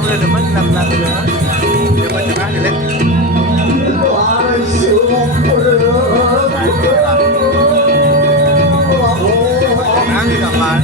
boleh demen 6 lagu doang. Dapat cerah jelek. Nangis kapan?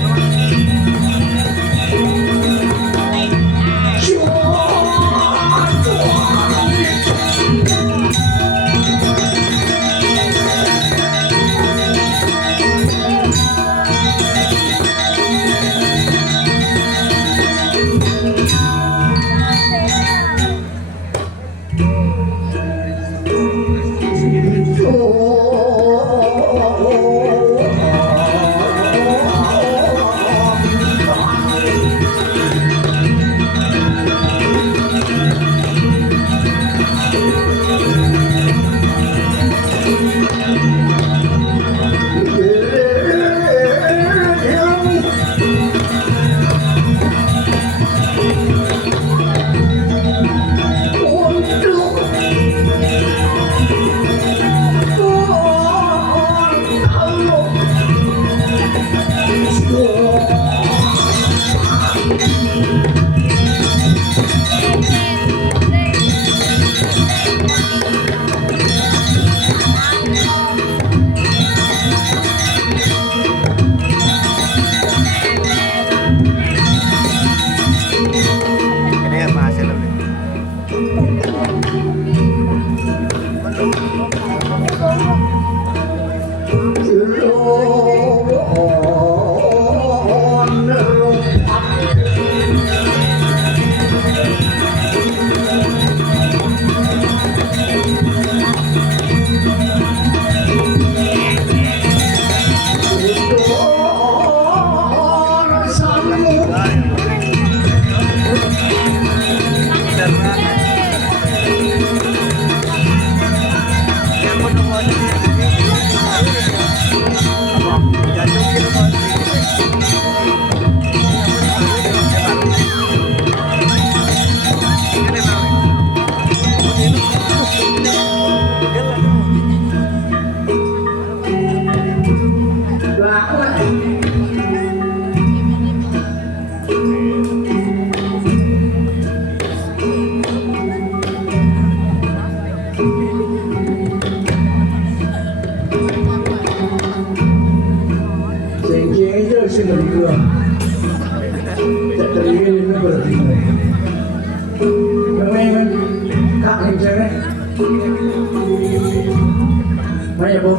Mấy bố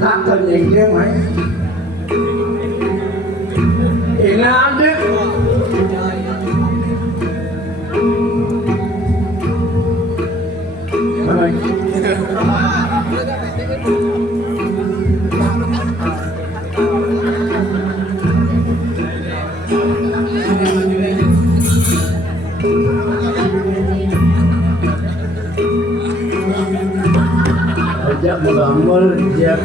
thác thân nhìn chứ mấy hiện là ăn chứ mày ajak mengambil, ajak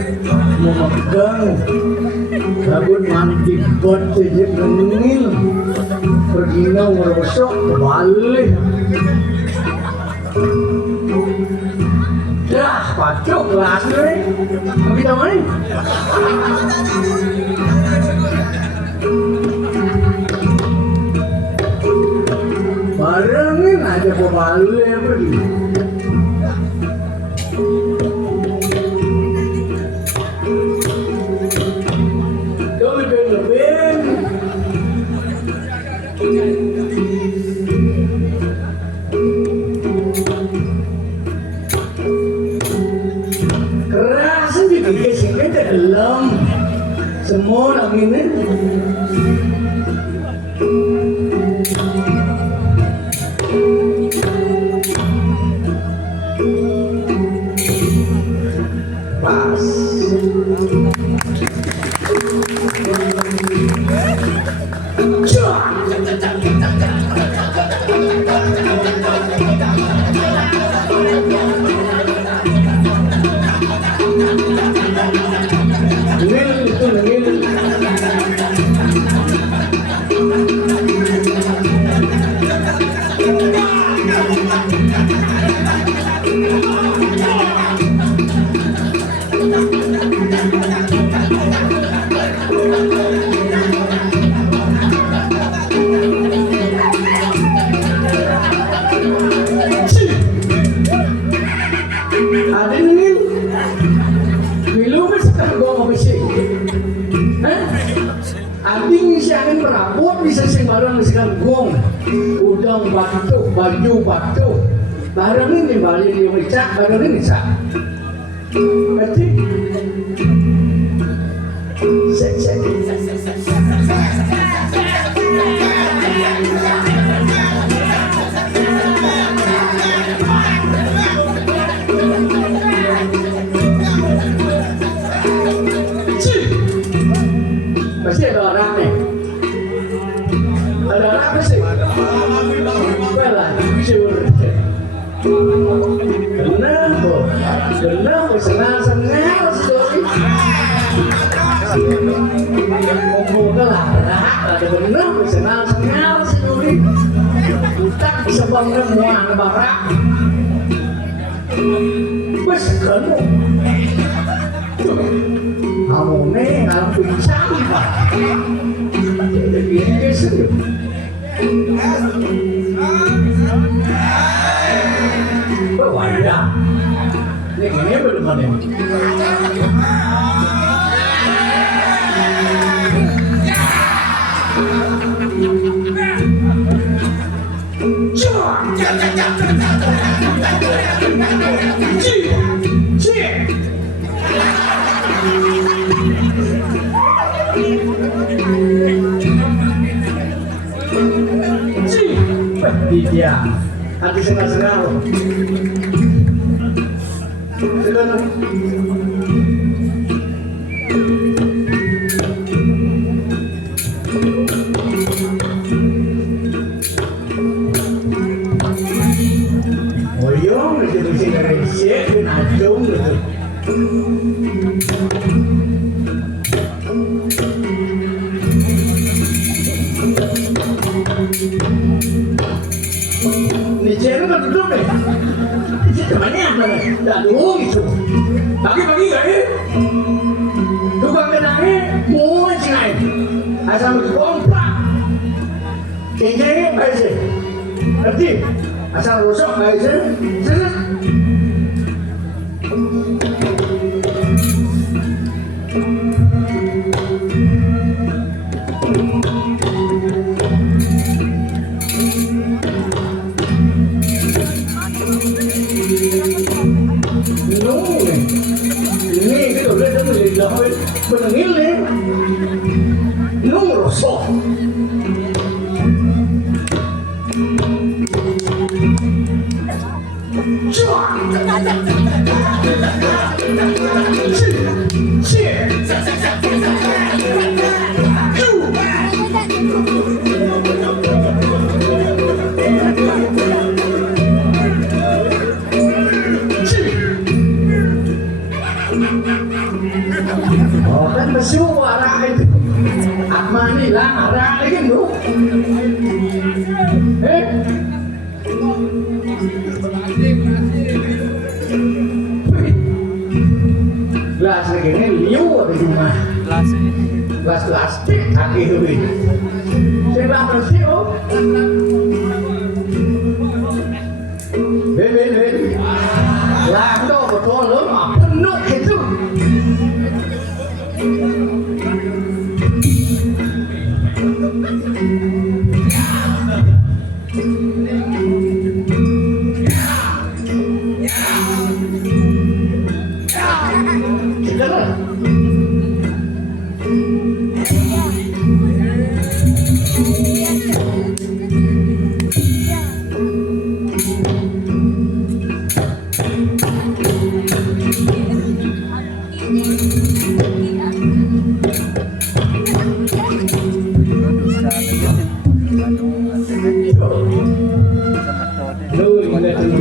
memegang, sabun mandi buat ajak menengil, pergi ngerosok kembali. Dah pacok kelas ni, kita main. Barangin aja kembali pergi. Kerasan juga sehingga dalam semua orang ini pas. merabut bisa sing barang sekarang gong udang batuk baju batuk barang ini balik yang dicak barang ini cak berarti cek pasti ada orang nih ada orang pasti bela jujur kenapa senang sekali ngomong lah ada benar senang sekali tak bisa bangun muang barak bes kamu kamu nih nggak bisa jadi kesel wadah ini belum ada dia hati senang-senang oyong jadi dari siap dan ajong gitu ni cewek kan duduk deh ini temannya apa nih? Aduh gitu pagi-pagi gak nih? tukang kenangnya mau cinain asal berkompak cincin baik sih ngerti? asal rusuk baik sih selesai ini cái đồ lên đó mình là hơi mình nghĩ lên nó một sọ kan masih arah itu apa nih lah arah lagi lu gelas lagi ini liu di rumah gelas plastik kaki ini saya bersih oh bebe làm đâu có to lớn mà penuh itu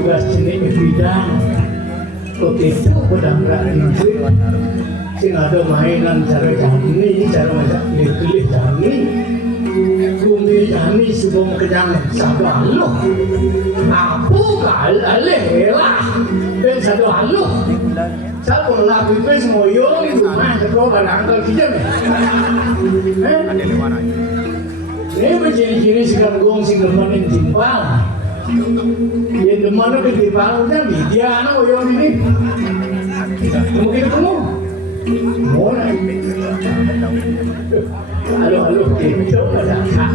tugas sini bidang oke itu pedang rakyat sing ada mainan cara jani cara masak kulit jani bumi jani sebelum kenyang sabar lo aku aleh lah dan satu halu saya pun laku itu semua yang itu mah kalau barang kalau kita ini berciri-ciri sekarang gong sing lemenin timpal ya demana ketimpal kan dia anak oyong ini mungkin kamu mau halo gitu ada kak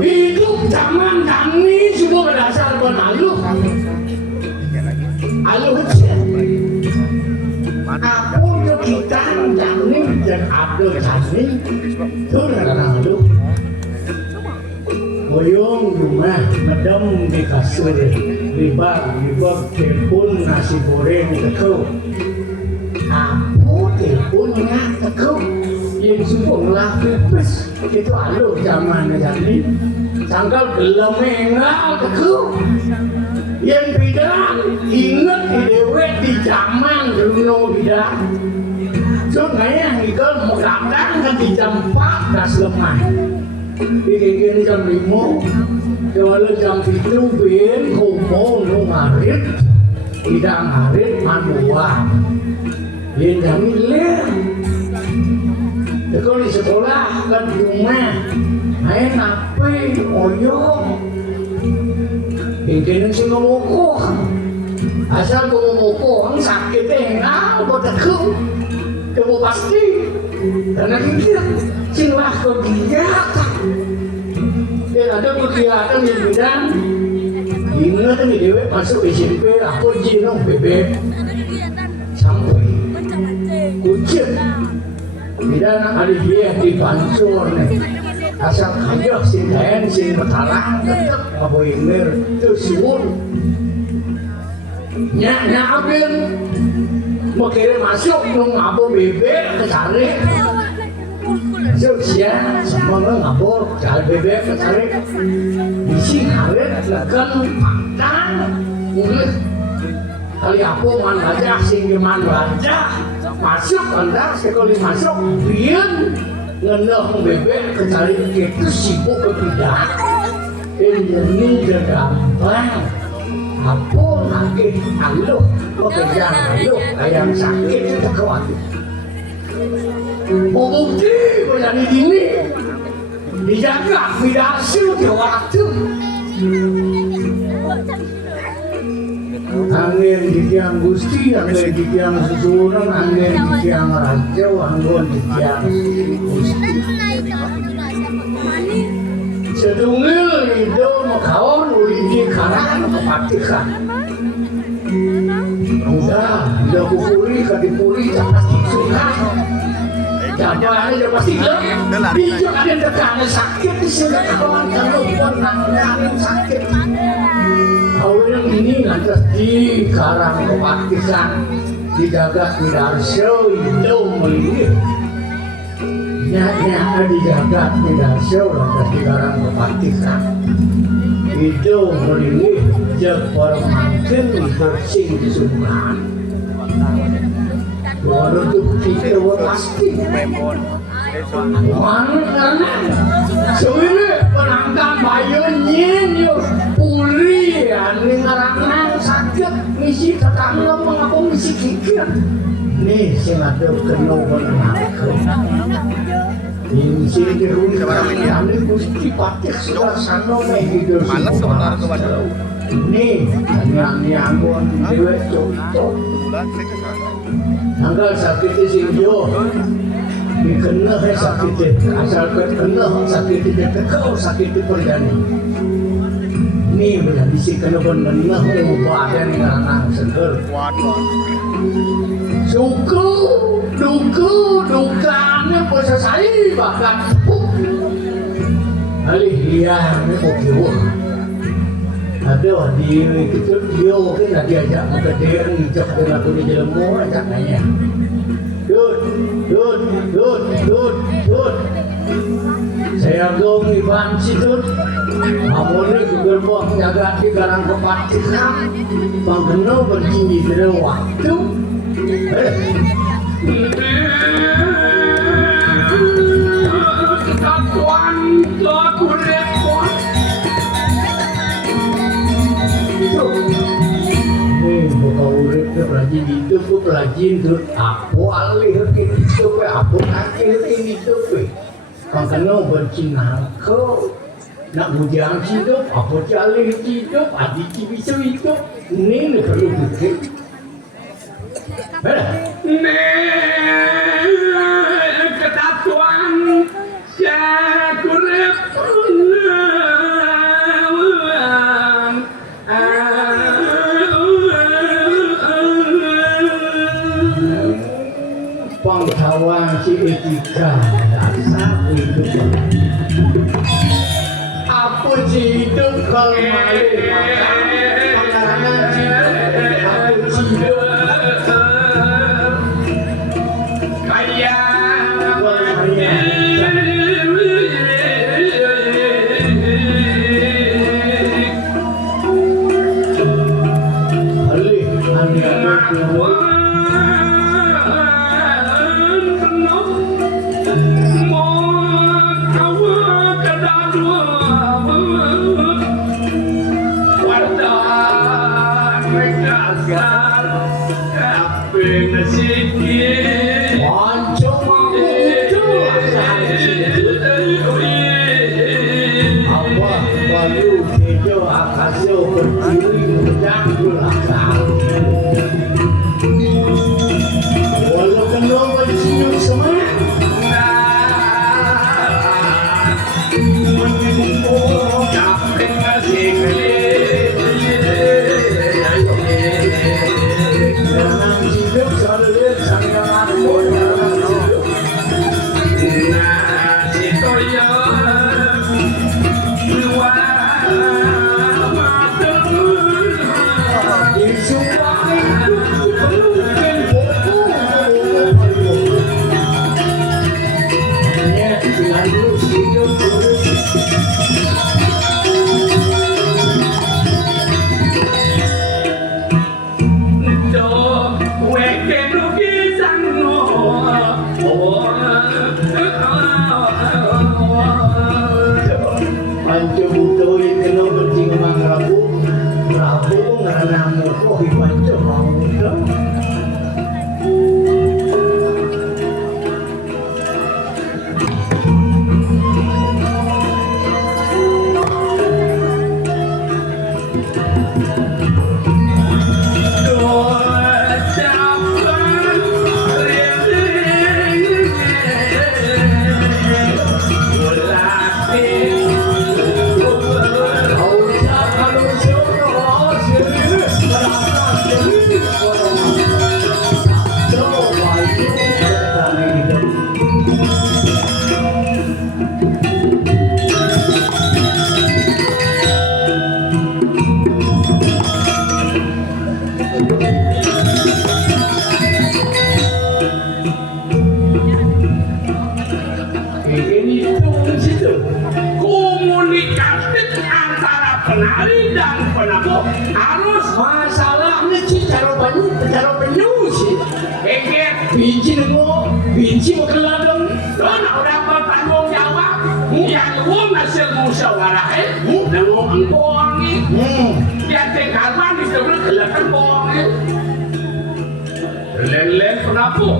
hidup zaman kami semua berdasar benalu alu aku yo kita jani dan abdul jani itu alu boyong rumah medem di kasur riba telepon nasi goreng tekau aku teleponnya tekau yang sumpung lah pipis itu alu zaman jadi sangkal gelem enggak tekau yang bidang ingat di dewek di zaman dulu bidang sungai ikut mengkadang kan di jam 4 gas lemah bikin jam 5 kalau jam 7 bin kumpul lu ngarit bidang ngarit manual yang jam 5 kalau di sekolah kan di rumah main apa oyong bikin si ngomongku asal ngomongku ang sakit enggak buat aku kamu pasti karena dia silah kegiatan dan ada kegiatan di bidang ingat nih dewe masuk SMP aku jinong bebek sampai kucing bidang ada dia di pancur nih asal kaya sing lain sing bertalang tetap ngaboinger terus suun nya abin mau kirim masuk nung ngabo bebek ke cari siang semua ngabo cari bebek ke cari bisi ngarit lekan makan mulut kali aku man baca sing man baca masuk anda sekali masuk biar ngenong bebek kecari itu sibuk kepidah ini juga gampang apa sakit aluh pekerjaan aluh ayam sakit itu khawatir bukti menjadi dini dijaga tidak hasil di waktu angin di tiang gusti, angin di tiang susunan, angin di tiang raja, angin di tiang gusti. Sedungil itu makawan uliti karang kepatikan. Udah kupuri kadipuri jangan disukai. Jangan aja pasti bilang, bijak ada tekannya sakit di sini kawan kalau pun namanya sakit. Orang ini lantas di karang kepatikan dijaga tidak show itu melindungi. Nyatanya dijaga tidak show lantas di karang kepatikan itu melindungi jepor makin bersing sungkan. Waduh kita pasti. Mana sebenarnya penangkan bayu nyin puri ane ngarang sakit misi tetangga mengaku misi kikir nih sing ada kena menangku ini sih dirumah ane gusti patik sudah sana meh hidup nih yang dewe contoh tanggal sakit sing yo dikena sakit asal kena sakit kau sakit perjani ini menjadi si kena benar mau badan ngarang seger suku dukanya puasa saya bahkan alih liar ini mau aduh di itu dia mungkin nak diajak mengedir ngijak dengan aku di jelemu ajak nanya Dud saya gong iban si Dud amone gerbong jaga di garang kepatikan panggeno berjinji pada waktu kekuan aku repot buka urip ke rajin hidup ke rajin Dud aku alih ke hidup aku akhir hidup makanya bercinta kau nak mujang hidup aku alih hidup adik bisa hidup ini perlu bukit Ketatuan ya kurep pangkawan si etika dasar hidup apa sih hidup kalau malu makanan hidup apa sih hidup kaya alih hanya penari dan penabuh harus masalahnya cara penyu sih kayak biji mau keladang dan udah bertanggung jawab yang gua hasil musyawarah dan gua engkong yang tinggalan di sebelah keladang bohong len penabuh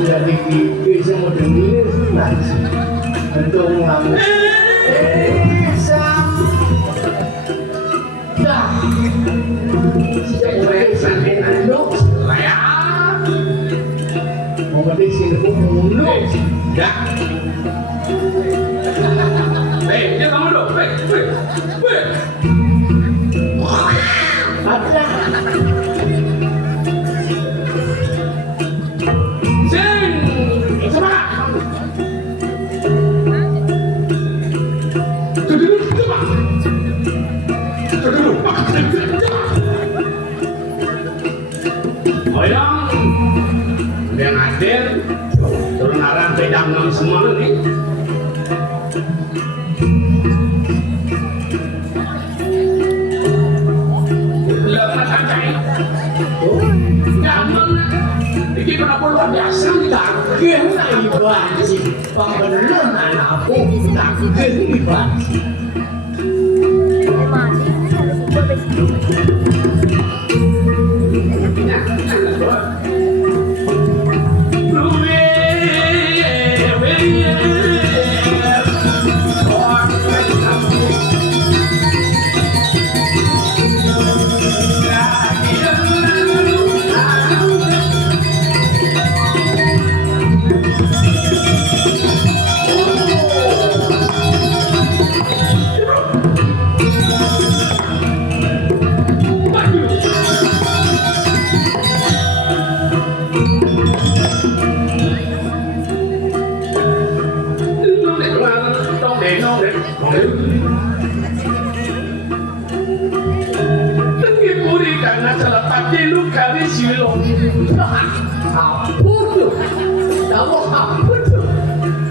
jadi bisa mau dengar nanti untuk mengambil dah sejak mulai sampai nanduk saya mau beli sini pun mundur dah dia kamu dong ada yang hadir turun arah pedang semua nih lepas sampai gampang ini kenapa luar biasa takkan ibaci pembenaran aku takkan ibaci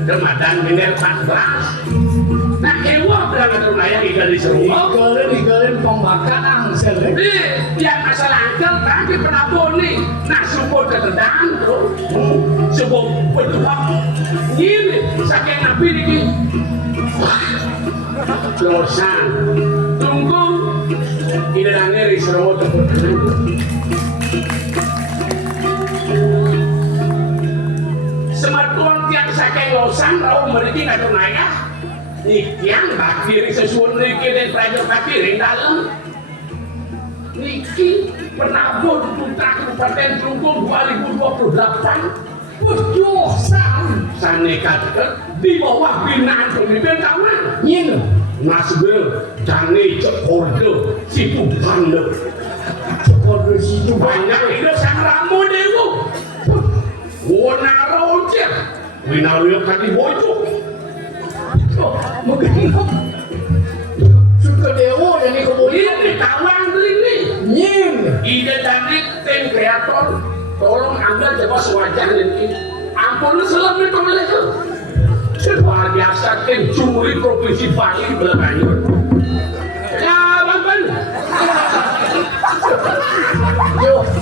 Ramadan bener 14. Nah, ewa bilang itu naya ikan di semua. Ikan pembakar angsel. Yang masalah angkel tapi penabur nih. Nah, support ketendang tuh. Support berjuang. Ini saking nabi ini. Losan. Tunggu. Ini nangis di semua tempat. Sematuan tiang saking losan tahu mereka nggak tunaya. Ikian bakir sesuatu niki dan prajurit bakir yang dalam. Niki penabur putra Kabupaten Trungkung 2028. Waduh, sanekat di bawah binaan pemimpin kawan. Ini Mas Bel, jane Cekordo, situ bandel. Cekordo situ banyak itu sang ramu dewu. Wonaro cek, winaro kati bojo. Mungkin suka dewo jadi kemudian ini kawan ini. Nyim. Ide dan tim kreator, tolong ambil coba sewajah ini. Ampun selama itu itu. Luar biasa tim curi provinsi Bali Belakanyur. Ya bang.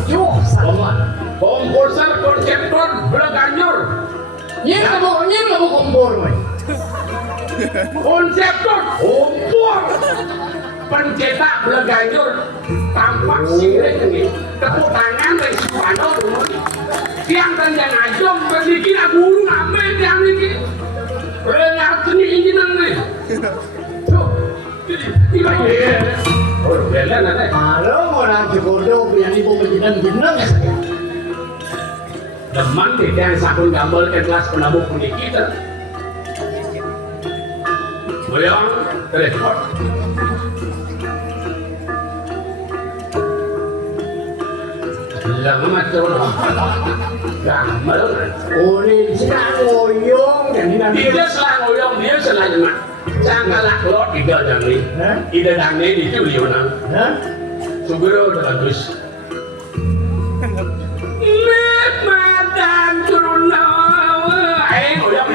Yo, sama. Komposer konseptor Belakanyur. Nyim kamu kompor, man. Konseptor kompor. Pencetak Belakanyur tampak sirek ini. Tepuk tangan dari Suwano dulu. Tiang dan yang ajong berdikir guru namanya tiang ini. Berengat seni ini nanti. Tiba ya. Oh, bela nanti. Kalau orang Cekordo yang ibu berjenang-jenang ya saya. Teman nih yang sabun gambar ke kelas penabung punya kita. Boyong, telepon. Lama macam gambar. Oleh sedang ngoyong dan Dia selang ngoyong, dia selang nyemak. Jangan laklot ida dangni. Ida dangni itu liunan. Sugero bagus. Madan turun ngoyong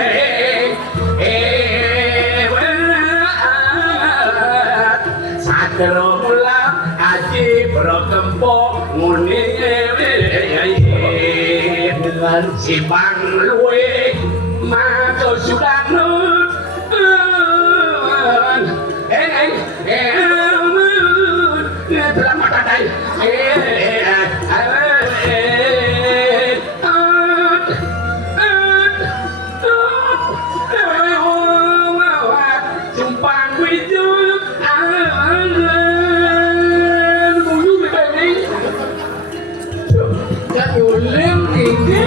Satero pulang aji berkempok nguni dengan si bang luwe maco sudah nut dalam mata day sumpang widuk yulim ini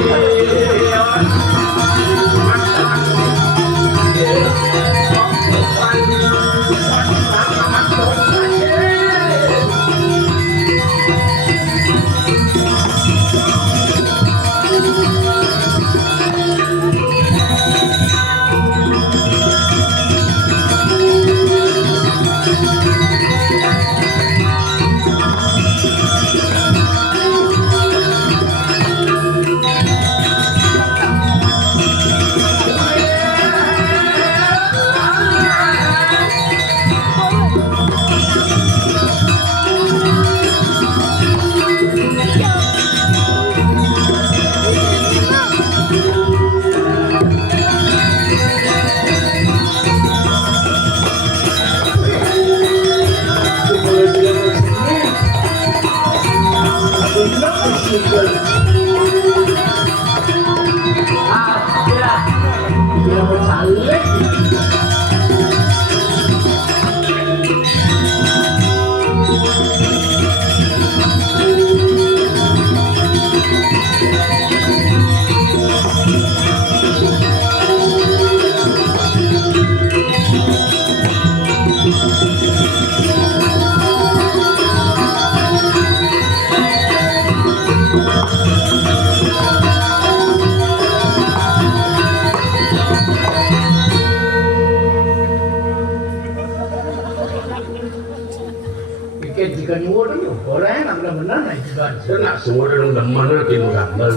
jika nyuwur itu orang enak benar-benar naik juga. Saya nak semua orang demen lagi gambar.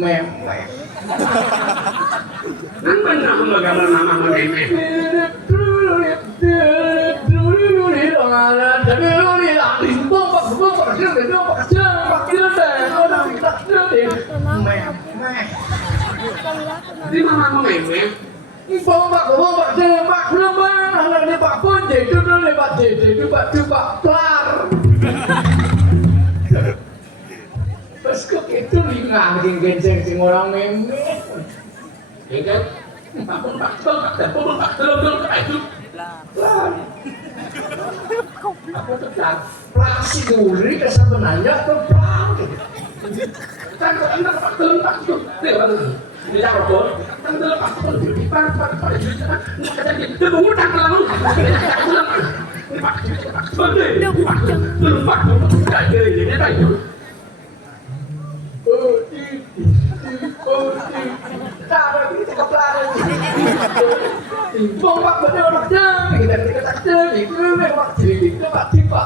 memek. Nang benar gambar nama memek. Di mana memek? Bombak jembak berembang anak dia pak punje itu lebat jadi coba kelar. Pas kok itu lingang genceng sing orang memek. Kan? Pak telur itu. Aku tekan plasi duri kesebenarnya kelar. Kan Pak telur. Ini apa? Kan telur Pak telur. Pak. Dia mengutang lalu. Ini Pak. Telur Pak. Ini tadi. Cara kita keplaran. Bombak bener kita tak itu memang itu Pak tiba.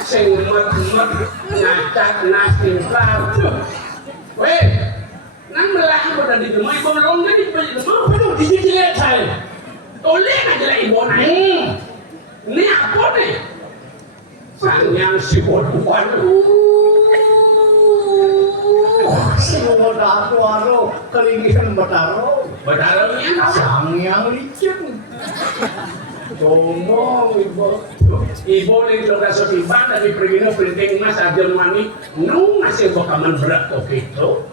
Sing mat ngacak nasi plato. Weh, nang melah pada di rumah ibu melong jadi rumah. Aduh dijijilek saya. Oleh aja lah ibu naik. Ini apa nih? Sang si bodohan. Semua daro kelingihan bedaro. Bedaronya Sang yang licin. Ngomong ibu ni sudah setiban dari pergino penting mas Jermani nu masih bakaman berat kok gitu.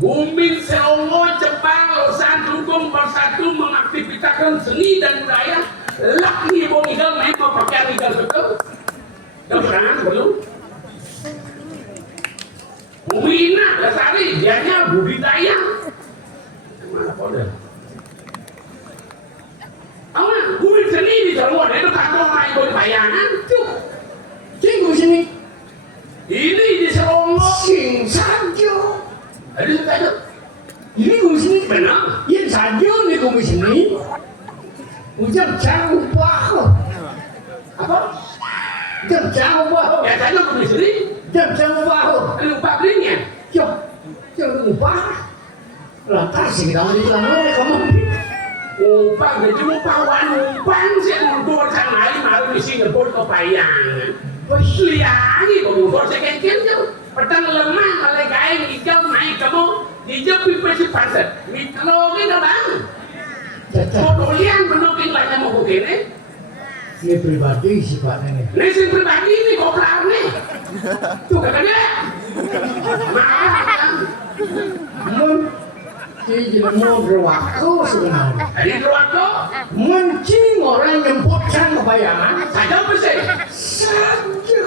Gumbin Selongo Jepang Losan dukung bersatu mengaktifkan seni dan budaya. Laki ibu igal main mau pakai igal betul. Keberangan belum. Wina Lestari dianya budidaya. Mana poder? Awak gumin seni di Jawa itu kantor main buat bayangan tuh. Cinggu sini. Ini di Selongo. Sing sajo. Ada saja. Ini gue sini. Benar. Yang sajo nih gue sini. Ujar jauh bahu. Apa? Jam jauh bahu. Ya saja gumin seni. Jam jauh bahu. Lupa belinya. Yo, jangan lupa. Lantas sih kita mau dibilang kamu. Upang gaji upawan upang sih mundur sang lain malu isi ngebut kebayang. Liangi kok mundur sekengkel tuh. Petang lemah malah gaya ngigau naik kamu dijepit pesi paset. Mitlogin abang. Modulian menukin lainnya mau begini. Ini pribadi sifatnya nih. Ini sih pribadi nih koplar nih. Tuh katanya. Maaf. Jadi mau berwaktu sebenarnya. Jadi berwaktu. Mencing orang nyemputkan kebayangan. Saja bersih. Saja.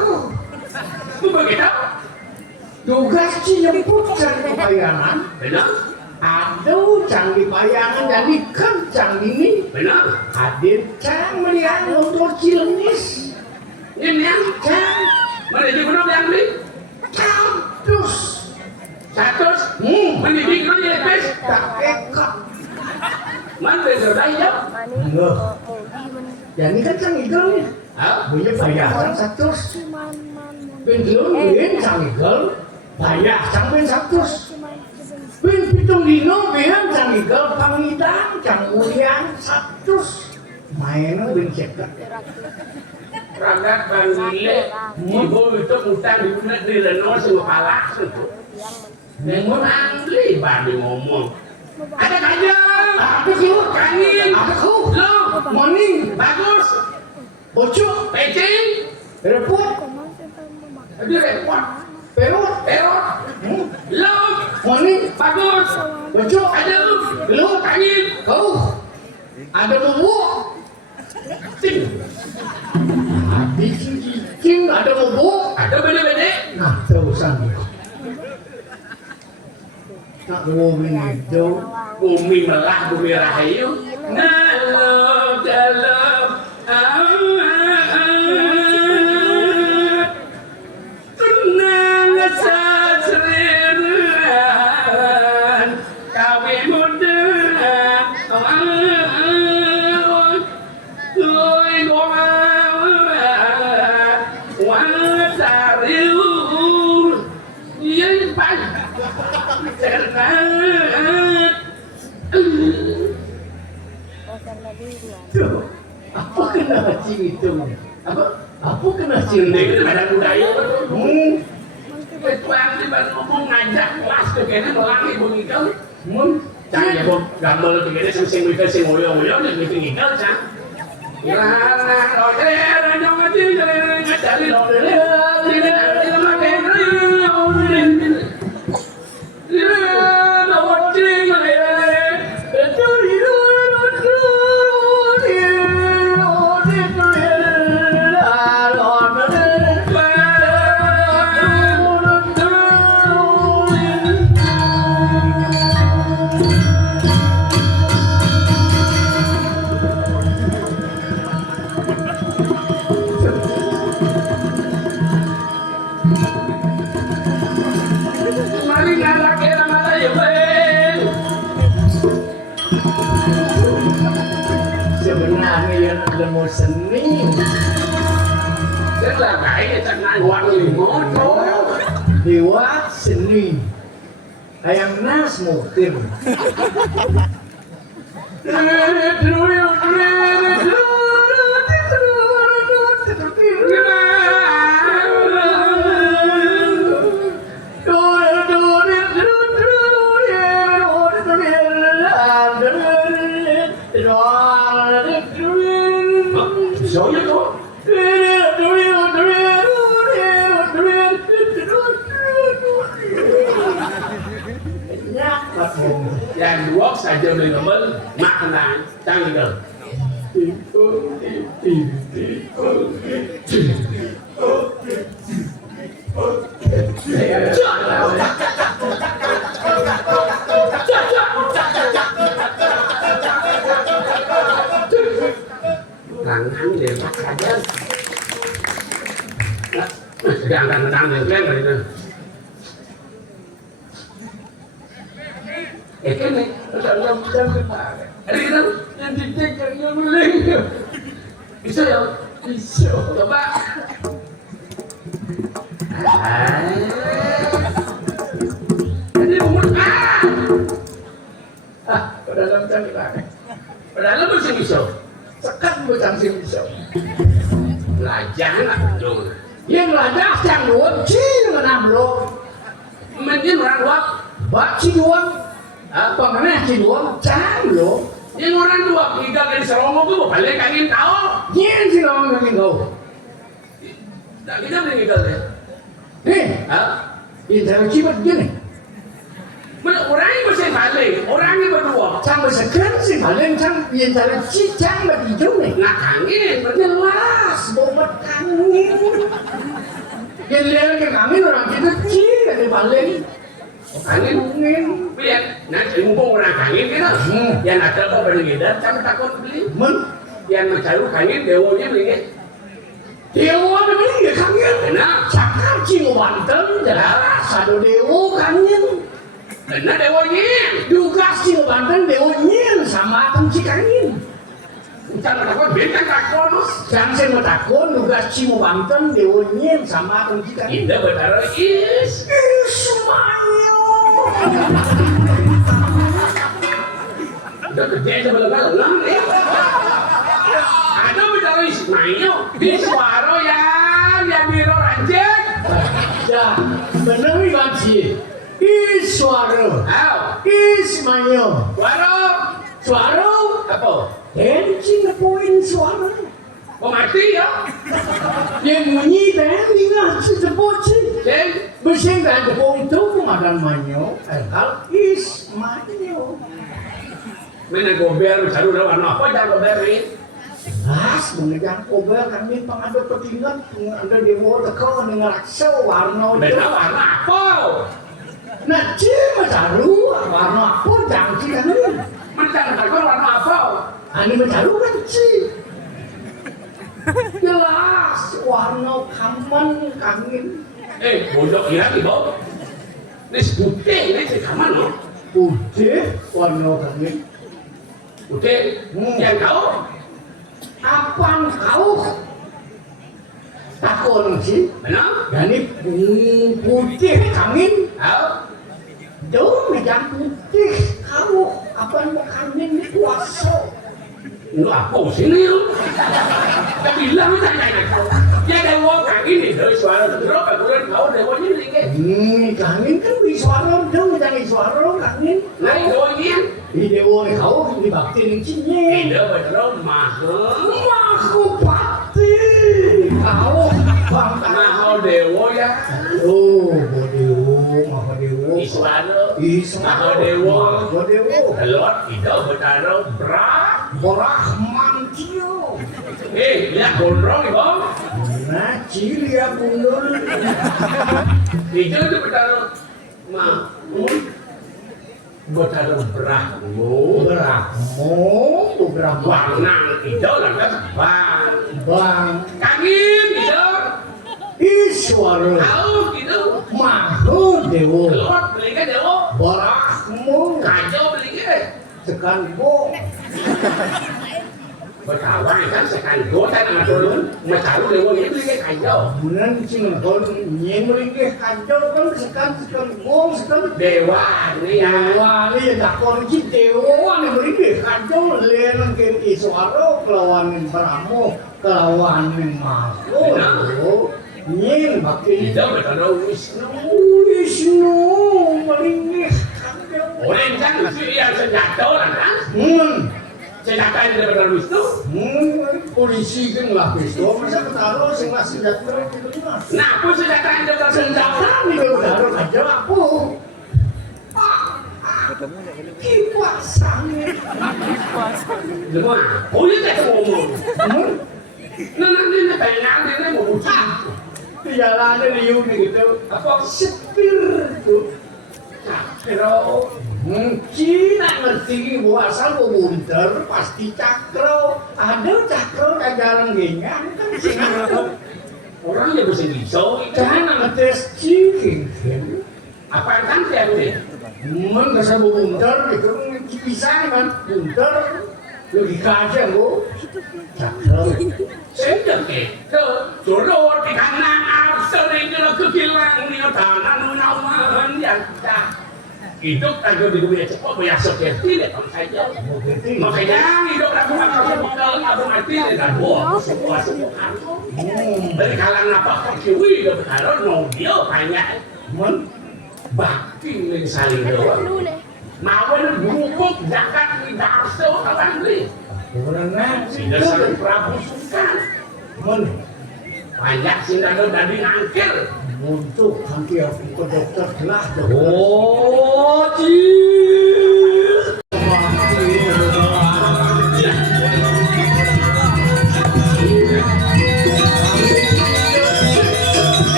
Itu begitu. Tugas nyemputkan kebayangan. Benar. Aduh, canggih bayangan jadi kencang ini. Benar. Hadir cang melihat motor cilenis. Ini yang Cang, mana di mana yang beli? kampus. 100. Mendidik mana ya pes? Tak ekak. Mana sudah ya? Enggak. Jadi kan cang igel nih. Ah, Punya bayaran 100. Penjulun bin cang igel. Bayar cang bin 100. Bin pitung dino bin cang igel. Pangidang cang ulian 100. Mainan bin cekak. ragat bangile. Ibu itu utang di mana di renor semua palak itu. Nengon angli bandi ngomong. Ada kaja. Ada kau. Kanin. Ada kau. Lo. Morning. Bagus. Bocok. Pecing. Repot. Aduh repot. Perut. Terot. Lo. Morning. Bagus. Bocok. Aduh. Lo. Kanin. Kau. Ada bubuk. Cing. Habis cicing ada bubuk. Ada bede-bede. Nah, terusan. Tak bumi itu. Bumi melah, bumi rahayu. Nalo dalam tenang sasriran kawe muda loi goa wasariu Tuh, apa kena cing itu? Apa kena cing? Ini ada budaya betul. Tuan di baru ngomong ngajak kelas tuh kayaknya melangi bunyi kau. Cang ya bom gambar tuh kayaknya sing mikir sing ngoyo-ngoyo nih mikir ngikal cang. Ya lah, oke, jangan mati, jangan cari sebenarnya yang ilmu seni rất là cái chẳng ai hoàn liền ngó chỗ dewa seni ayam nas mungkin số với cô yang dua saja dengan makna tanggal Langhan dia tak saja. Sedangkan dia kan begitu. Kan ni, kalau macam kita, ada yang dicek yang boleh. Bisa ya? Bisa. Coba. Ini umur dalam macam kita. Dalam macam bisa. Sekat macam sih bisa. Belajar lah betul. Yang belajar yang dua, cing enam lo. Mungkin orang dua, baca dua. Apa mana si dua cang lo? Yang orang dua kita dari Seromo tu balik angin tahu. Yang si orang angin tahu. Tak kita boleh kita deh. Nih, ini cara cibat gini. Orang yang bersih balik, orang yang berdua. Cang bersekan sih balik, cang yang cara cicang berhijau nih. Nak angin, berjelas, bobat angin. Yang lihat ke angin orang kita cing ada balik. Angin, biar nanti mumpung orang angin kita, yang ada apa berbeda, cang takut beli. Yang mencari angin, dewanya beli. Dewa beli angin, nah, cakap cing Banten, jelas, satu dewa angin. Benar dewanya, juga cing Banten dewanya sama kunci angin. Jangan takut, bintang takut. Jangan mau takut, juga cing Banten dewanya sama kunci angin. Indah benar, Ismail. Udah gede aja belang-belang ya. Ada bicara Ismail, Iswaro yang biro anjing. Ya, bener nih Banci. Iswaro, Ismail, Suaro, apa? Kencing poin suara. Oh mati ya? Yang bunyi dan ingat sebut sih. Mesin dan tepung itu pengadaan manyo, hal Ismail. Mana gober, cari dalam apa jangan gober ini? Jelas, mengejar gober kami pengadu petinggan, ada dewa teko dengan raksa warna. Benar warna apa? Nah, cuma cari warna apa jangan sih kan ini? Mencari teko warna apa? Ani mencari kan sih. Jelas warna kaman kangin. Bodoh kira gitu. Ini putih, ini si kaman loh. Putih warna kangin. Putih, yang kau? Apaan kau? Takon sih. Benar? Jadi putih kangin. Jauh megang putih kau. Apaan kangin ini kuasa. Lu apa sini lu? Tak bilang tak kau. Ya dewa kang ini dari suara terus kemudian kau dewa ini ke. Kangin kan di suara dong, jangan suara kangin. Nah dewa ini. Di dewa ni kau di bakti ni cinya. Tidak betul Maha bakti. Kau Maha dewa ya. Oh, Maha dewa. Iswara. Maha dewa. Maha dewa. Lord tidak betul Brahmantio. Lihat gondrong bang. Nah, ciri ya bundul. Itu betul betul Brahmo. Warna hijau lantas bang. Kangin hijau. Iswara. Tahu gitu. Maha dewa. Lord beli ke dewa. Brahmo. Kacau beli ke. Sekan bo. Berkawan kan sekan go kan ngatur mecaru dewa itu ke kacau. Bulan cing kon nyeng ke kacau kan sekan bo sekan Dewa ini ya. dewa ni tak kon ci dewa ni beri ke kacau len ke Iswara kelawan Brahmo kelawan Maha. Nyeng bakti Itu betul Wisnu. Wisnu beri Orang kan yang senjata lah kan. Senjata yang betul Wisnu. Polisi kan lah pistol, masa ketaruh sing lah senjata gitu mas. Nah, pun senjata yang betul Senjata ni kalau taruh aja aku. Kipas angin. Semua. Oh ini tak ngomong. Ini pengen ini mau ucap. Di jalan ada liu gitu. Apa sepir tu? Cakro. Cina ngerti bahwa asal mundur pasti cakro. Ada cakro kan jarang gengan kan sih. Orang yang bisa bisa. Jangan ngetes cikin. Apa kan dia ini? Men bisa mundur itu bisa kan mundur. Logika aja bu. Cakro. Sedang itu. Jodoh di kanan sering kalau kekilang ni tangan menawan yang tak. Hidup agar dunia cepat banyak seperti ini kalau saja. Makanya hidup aku akan modal abang arti dan buah semua. Dari kalangan apa kau kiwi dia bertaruh mau dia banyak. Bakti yang saling doang. Mawan bubuk zakat di darso kawan ni. Tidak saling Prabu Sultan. Banyak sinado dari angker. Untuk nanti aku ke dokter jelas. Oh, cik.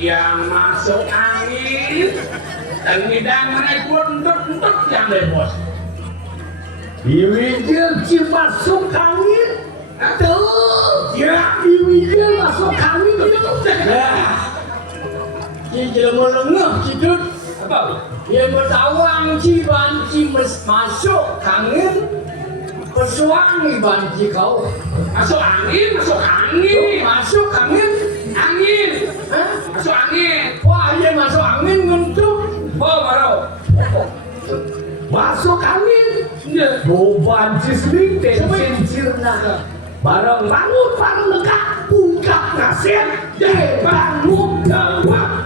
Yang masuk angin dan hidangan ekor yang bos. Iwijil masuk angin. Tuh, ya iwijil masuk angin itu. Iwijil mau lengah cidut. Apa? Yang bertawang ciban cimes masuk angin. pesuangi banci kau. Masuk angin, masuk angin. Masuk angin. Angin. Hah? Masuk angin. Wah, iya masuk angin nguncup. Oh, baru. Masuk angin. Ya. Banci seling tensin sirna. Bareng bangun, bareng legak, pungkap nasir, bangun jawab.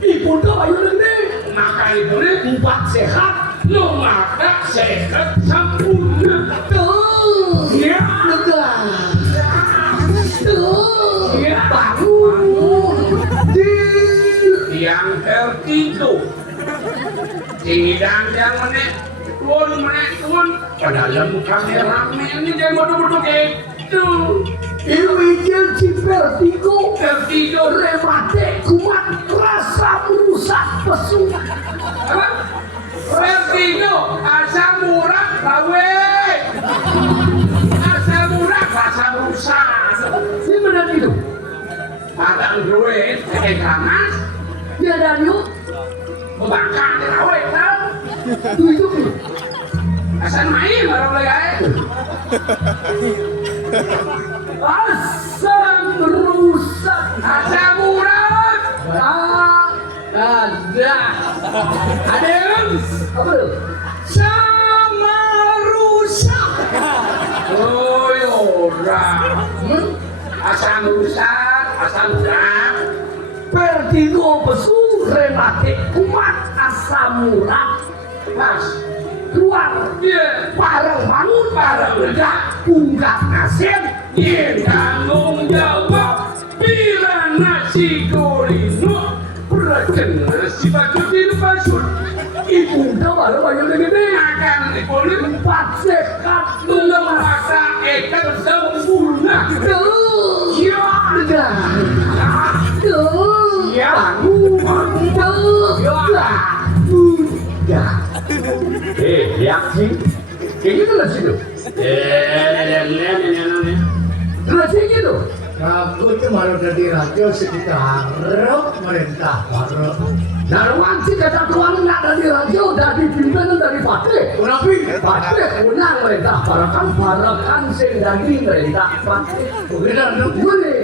Ibu tuh ayo ini, Maka ibu ini empat sehat. lo maka sehat sempurna. Tuh, Ya. lega. Tuh, bangun. Yang tertidur. Tidak yang menek turun. Padahal kameramen ini jangan bodoh-bodoh gitu. Iwijil cipertigo, Tertidur. remate kumat rasa merusak pesu. Apa? Tertidur. Asam urat gawe. Asam urat rasa rusak. Ini benar itu. Ada duit, kayak ganas. Dia dari yuk, Membakar gawe kan. itu. Asam main baru lagi. Asam merusak. Asam urat. Ada. Ada yang apa tuh? Sama rusak. Oh, yora. Asam rusak, asam urat. Vertigo pesu rematik kumat asam urat. Pas. Keluar. Iya. Bareng bangun, bareng lega, unggah nasib. Iya, tanggung jawab. Bila nasi goreng beragam nasi baju di pasut. Ibu udah baru banyak gede. Akan diboleh Empat sekat tunggu masa ikan sempurna. tuh. Ya. Lega. Tuh. Ya. Bangun. Tuh. Ya. Lihat sih. Kayak gitu lah situ. Lah kayak gitu. Aku itu malah dari radio sekitar merintah baru. Nah, wanci kata tuan nak dari radio dari pimpinan dari Fatih. Kenapa? Fatih punya merintah barakan sing dari merintah Fatih. Benar boleh.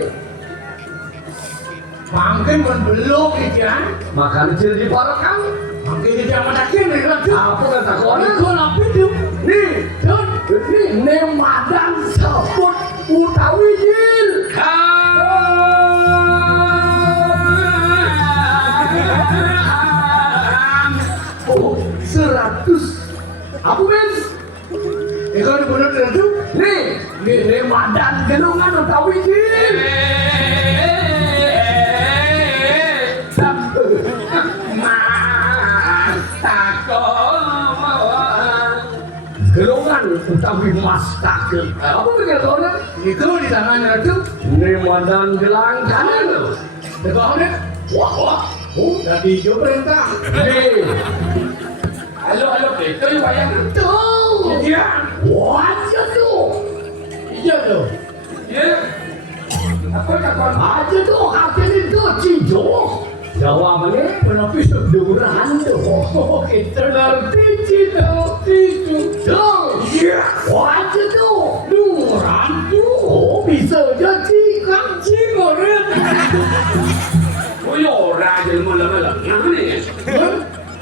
Mungkin pun belum ikan. Makan di barakan. Mungkin tidak mendaki nih radio. Apa kata kau? Kau apa itu? Nih, ini madan sebut utawi jil. Oh, 100. Apa Ben? Kau ada benar itu? Nih madan gelungan utawi jil. Gelungan utawi mas takut. Apa pikir kau nak? Itu di tangannya itu. Ini madan gelang kanan. Tegak ni. Wah. Oh, jadi hijau perintah. Halo, itu yang bayang. Tuh. Iya. Wah, tu. Iya tu. Ya. Apa kawan? Aja tu hati itu cijo. Jawabannya kenapa seduran tu? Oh, kita ngerti cijo. Iya. Wajah tu. Duran tu. Oh, bisa jadi kancing orang. Oh, yora jadi malam-malam. Yang mana ya?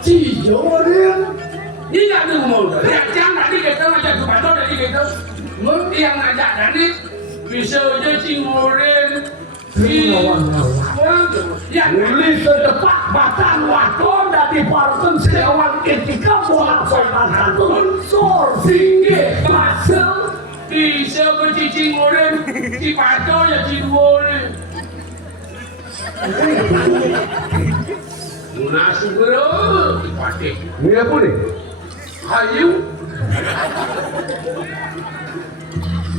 Cijo orang. Ini tak ada ngomong. Yang tadi kita macam kepada tadi kita. Yang ngajak tadi bisa jadi ngoreng. Yang beli sedepak batang wakon dari parten sewan ketika bola soal unsur tinggi masuk bisa bercicing ngoreng. Si pato ya si ngoreng. Munasib bro, dipakai. ini apa nih? Hayu.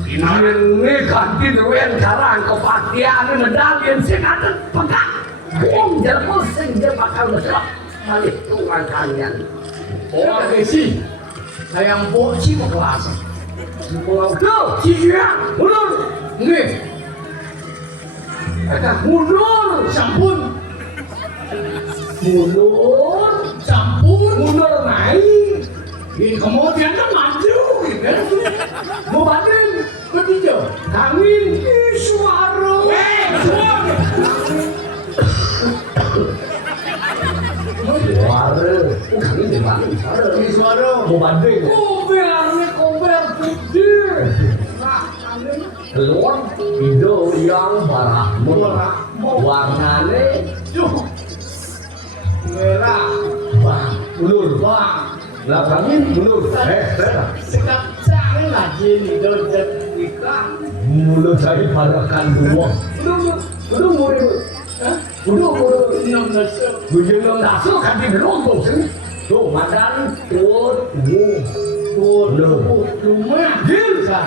Ini kantin ruang karang kepatian medallion sing ada pegang. Om jelma sing dia bakal betul balik tuan kalian. Oh, kesi. Sayang boci mau kelas. Pulau tu, cia, mundur. Nggih. Kata mundur, sampun. Mundur naik. Ini kemudian kan maju. Mau banding ketiga kangin suara kangin di mana suara mau banding kober putih keluar hijau yang merah warnanya merah bang ulur belakangin ulur sekap cang lagi nih dojek ikan mulut saya parakan dua udah enam nasi bujung nasi kan di gelombang sini tuh madan tuh rumah bisa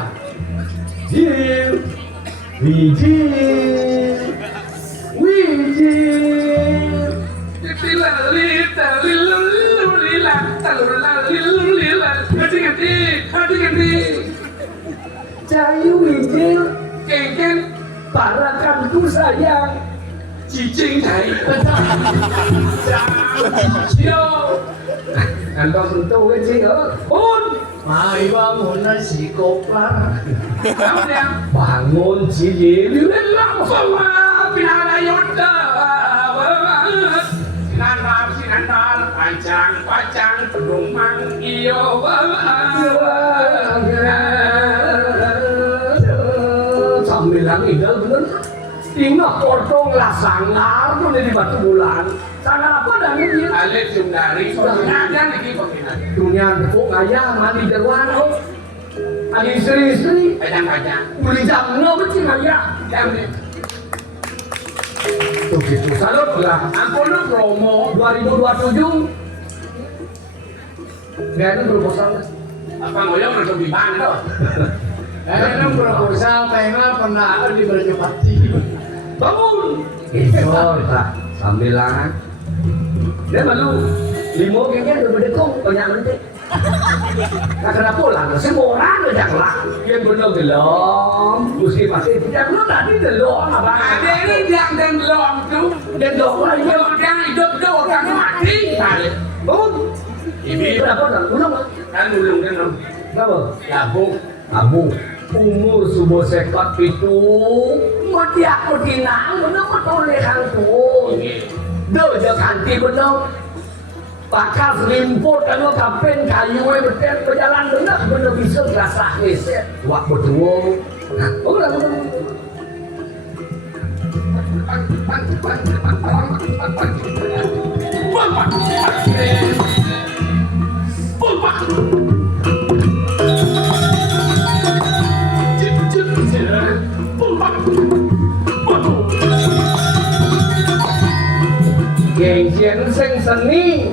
Cayu wijil kengken parakanku sayang cicing cai yo kantong sentuh wijil pun mai bangun nasi kopar bangun cili langsung pinarayota sinan pacang rumang iyo sambilan idal bener tinggal potong lah sangar tuh di batu bulan sangar apa dah ini alif sundari ada lagi pembina dunia tepuk ayah mandi derwano ada istri kadang-kadang beli jamno becing ayah tuh gitu salut lah aku lu promo 2027 gak ada proposal apa ngoyong harus di mana tuh ini proposal pengen pernah di Berjepati bangun isor tak sambilan dia malu limo kayaknya udah berdekong banyak nanti nah kenapa lah semua orang udah lah yang benar gelom mesti pasti yang lu tadi gelom apa ada ini yang dan gelom tuh dan gelom lagi yang hidup tuh orang mati bangun ini berapa dan ulung kan berapa abu umur subuh sekat itu mati aku tinang bener betul lehan tuh dojo kanti bener bakal selimput kalau kapen kayu betul berjalan bener bisa rasa ngeset wak betul gengsian sing seni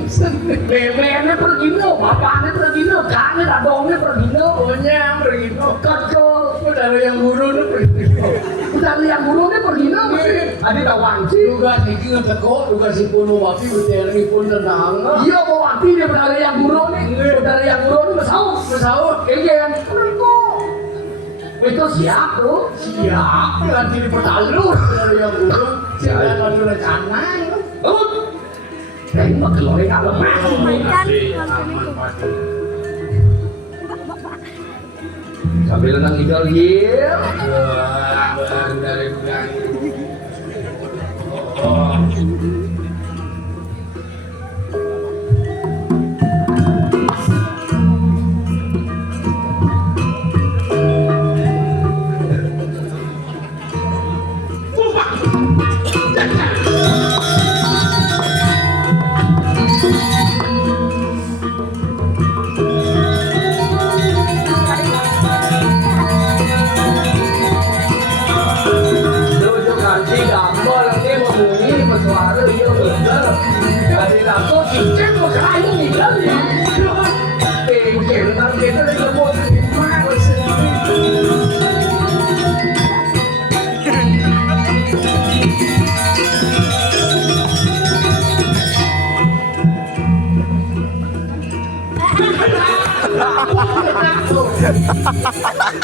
memenya pergi no bapaknya pergi no kakaknya dadongnya pergi no punya pergi kocok udara yang guru pergi udara yang gurunya pergi no ada kawanci juga tinggi ngetekok juga si puno wapi berteri pun tenang iya mau wapi dia udara yang guru nih udara yang guru nih mesau kengsian itu siap tuh siap nanti di pertalur udara yang guru siapa lagi rencana tembak keluar kalau sambil nang idol hier dari bulan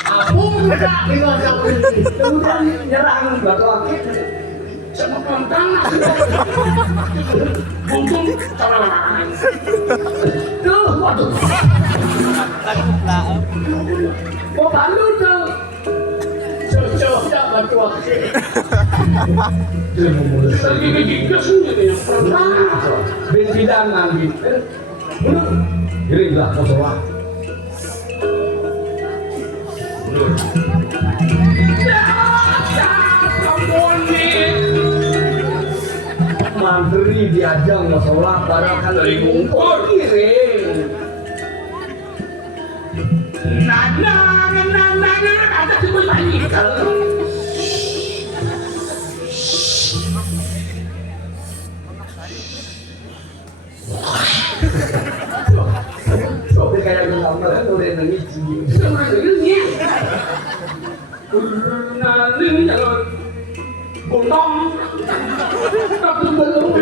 Aku enggak tinggal jauh. Kemudian nyerang batu akik. sama pantangan. Untung tawaran. Tuh, waduh. Kok balu tuh? Cocok tak bantu aku. Lagi gigas sendiri yang pernah. Bidangan gitu. Gerilah musola. Mantri diajang musola barang kan dari ngumpul kirim. Nana, ada di lagi. Soalnya kayak bilang kan udah nangis gitu. Nanti kalau bontong, tapi belum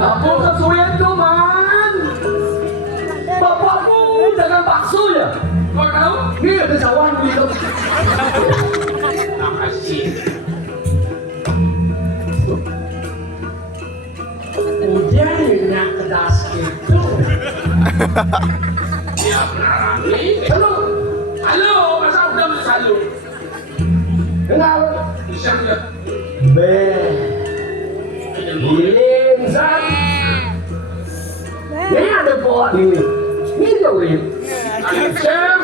Aku kesulitan cuman bapakku dagang bakso ya. Kau tahu? Ini ada cawan gitu. Makasih. Hujan nak kedas itu. Ya benar nih. Halo, Halo, masa udah halo? kenal? Bisa nggak? Be, giling san. Ini ada pohon ini. Ini tuh ini. Sam,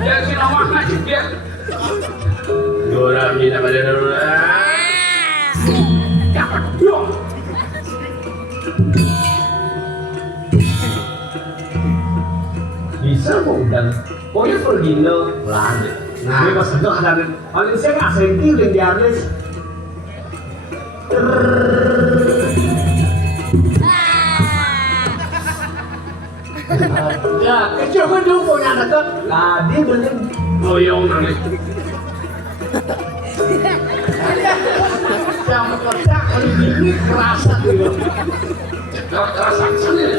ya si nama aja dia. Dora minta pada Dora. Dapat dong. Bisa kok dan pokoknya pergi lo lanjut. Nah, ini pas itu ada Malaysia nggak senti udah di atas. Ya, kecil kan dulu punya anak kan. Tadi bener. Goyong nanti. Yang kerja kali ini kerasa gitu. Kerasa sendiri.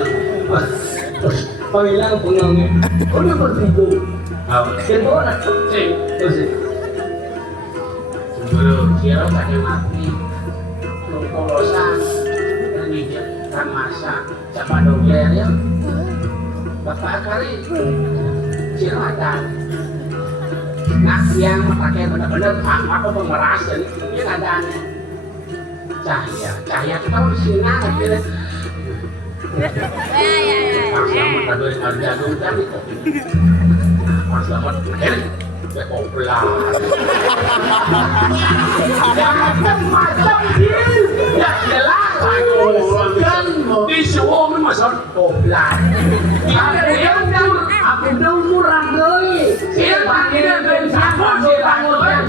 Terus panggilan pengangnya. Oh dia bertiga. Dia bawa anak. Cing, Terus sebelum siapa tadi mati. Longkolosan. Ini kan masa. Siapa doger ya? Bapak kali silahkan. Nah yang pakai benar-benar apa pemeras dan ini ada cahaya kita harus sinar gitu. Pas selamat tadi harga dulu kan itu. Pas selamat populer. Macam ini ya jelas kan di semua masalah populer. aku udah murah doi. Siapa dia dari sana?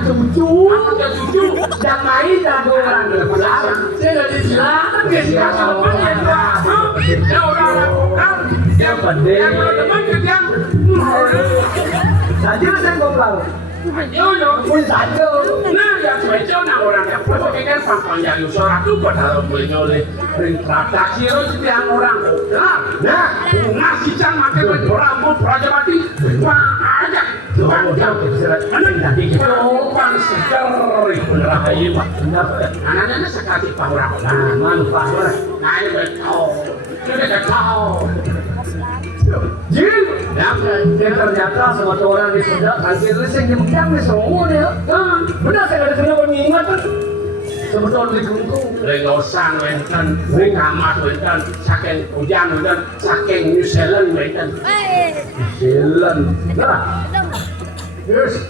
Cucu. Cucu. Yang main ada orang berpulang. Saya dari silakan ke siapa? Ya udah lakukan. Yang penting. Yang teman yang. Saja saya ngobrol. Ayo yo. Pun saja. Nah yang sebejo nang orang yang perlu kan pang-pang suara tuh pada menyoleh rintrata kiro jadi yang orang nah nasi cang makan orang pun Prajapati wah aja jauh ada tadi kita pan segar benerah aja pak anaknya sekali pahura manfaat nah ini betul sudah tahu Jin, ya ternyata sama orang di sebelah kasih lising yang semua dia. Benar saya ada kenapa mengingat kan? Sebetulnya di Gungkung, Rengosan wenten, Rengamat wenten, saking hujan wenten, saking New Zealand wenten. New Zealand, nah, yes.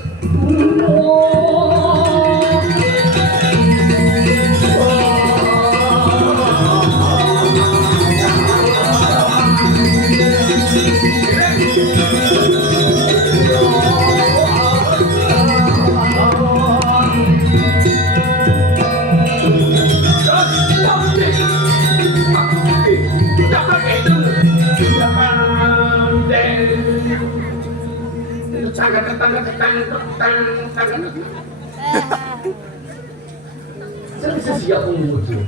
Saya bisa siap menguji.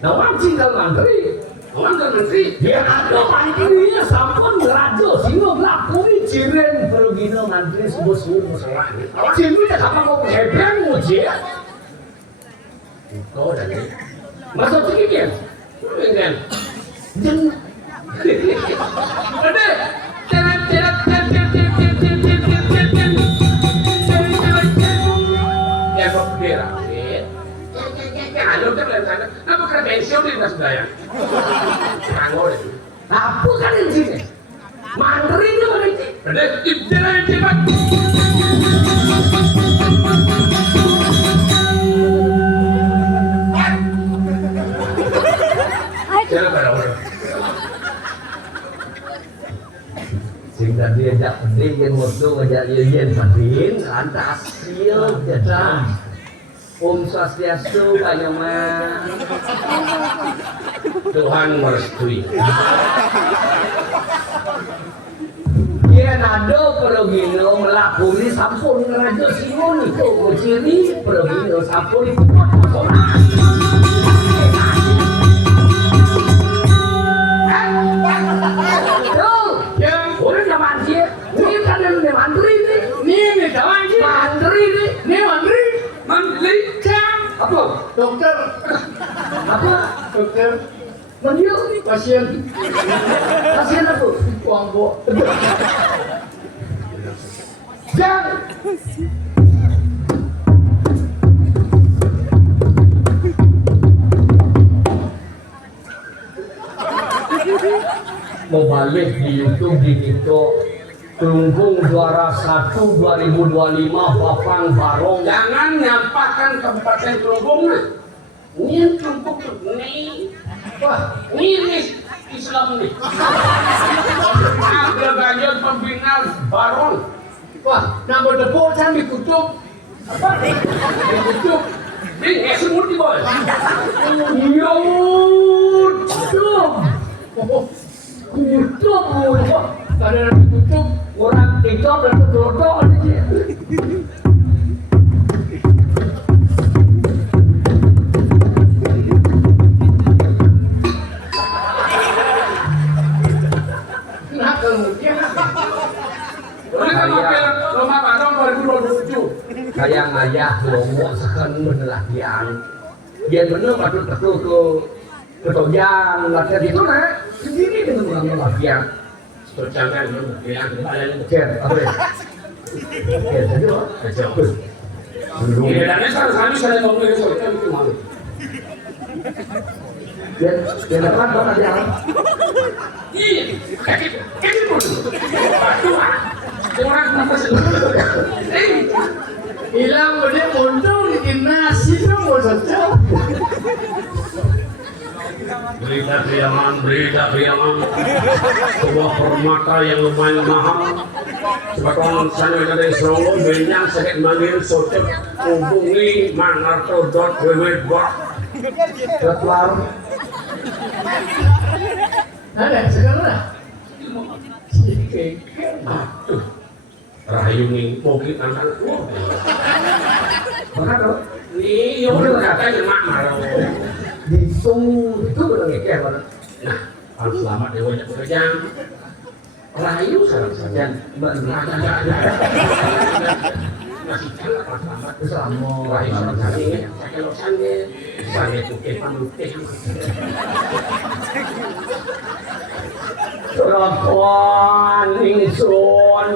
Nawang tinggal mantri, dia ada panggilnya sampun ngerajo, singo lakuni jiren perugino mantri subuh-subuh masalah. Jiren tak apa mau hebang muji ya? Itu dan ini. Masuk sedikit, dengan jen. Ada, apa pensiun di Mas Daya? Kanggo deh. Apa kan ini? Mandiri itu mana ini? Ada jalan cepat. Jalan pada orang. Sehingga dia tak penting yang waktu ngajak Yen Fadin, lantas siap jatah. Om Swastiastu Kanyoma Tuhan merestui dia nado perogino melakuni sampun ngerajo simon itu ciri perogino sampun itu yang udah zaman dia ini kan yang mandiri ini zaman dia mandiri ini mandiri apa? Dokter apa? Dokter Mandio pasien apa? Kuangbo jangan mau balik di YouTube di TikTok Kelungkung juara 1 2025 Bapang Barong. Jangan nyampakan Kabupaten Kelungkung. Ini Kelungkung ini. Wah, ini Islam nih. Ada ganjil pembina Barong. Wah, nama depot kan dikutuk. Apa? Dikutuk. Ini semut di bawah. Kutuk. Ada dikutuk. Orang TikTok dan dodok aja. Nah kemudian Loma Barong 2027 kayak ngayah lomo sekan menelakian dia bener betul ke ketojang latihan itu nah sendiri dengan orang latihan. Jangan yang kembali cer apa ya? Cer tadi apa? Cer. Ini dan sekarang saya mau ngomong soal itu malu. Dia dapat apa dia? Iya, kayak gitu. Aduh, orang kenapa sih? Hilang dia muncul di nasi dong mau saja. Berita priaman sebuah permata yang lumayan mahal sebetulnya saya dari Solo benyang sakit manggil socok hubungi manarto.www.com ada sekarang lah Rahayu ning bukit nang wah. Bakal ni yo udah katanya mak marah. Itu udah ngekeh banget. Nah, kalau selamat dia banyak bekerja. Rahayu sareng saja berlaga. Masih jalan selamat Sama Rahayu sareng saja. Kalau sange saya tuke panutih. Rakuan ingsun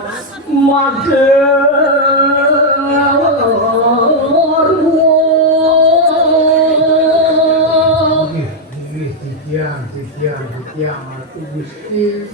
mager. Titiang, aku Gusti.